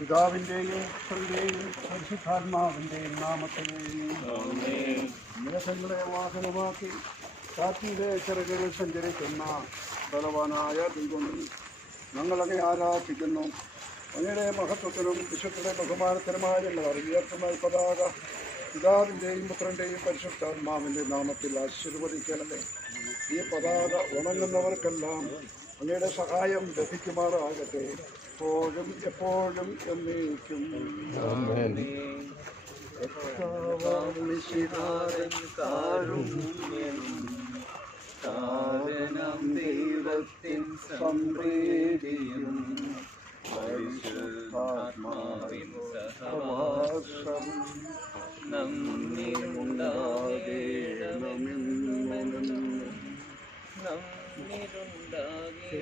പിതാവിന്റെയും പുത്രന്റെയും പരിശുദ്ധാത്മാവിന്റെയും നാമത്തിൽ മേഘങ്ങളെ വാഹനമാക്കി കാറ്റിന്റെ ചിറകുകൾ സഞ്ചരിക്കുന്ന ബലവാനായ ദൈവം ഞങ്ങളങ്ങെ ആരാധിക്കുന്നു. അങ്ങയുടെ മഹത്വത്തിനും വിശുദ്ധയുടെ ബഹുമാനത്തിനുമായി ഞങ്ങൾ അറിയത്തുന്ന പതാക പിതാവിന്റെയും പുത്രന്റെയും പരിശുദ്ധാത്മാവിന്റെ നാമത്തിൽ ആശീർവദിക്കണമേ. ഈ പതാക ഉണങ്ങുന്നവർക്കെല്ലാം അങ്ങയുടെ സഹായം ലഭിക്കുമാറാകട്ടെ. എപ്പോഴും എപ്പോഴും എന്നേക്കും. കാരണം ദൈവത്തിൻ സംപ്രീതിയും പരിശുദ്ധാത്മാവിൻ സഹവാസം. നമ്മിലുണ്ടാകേണമെന്നും നമ്മിലുണ്ടാകേ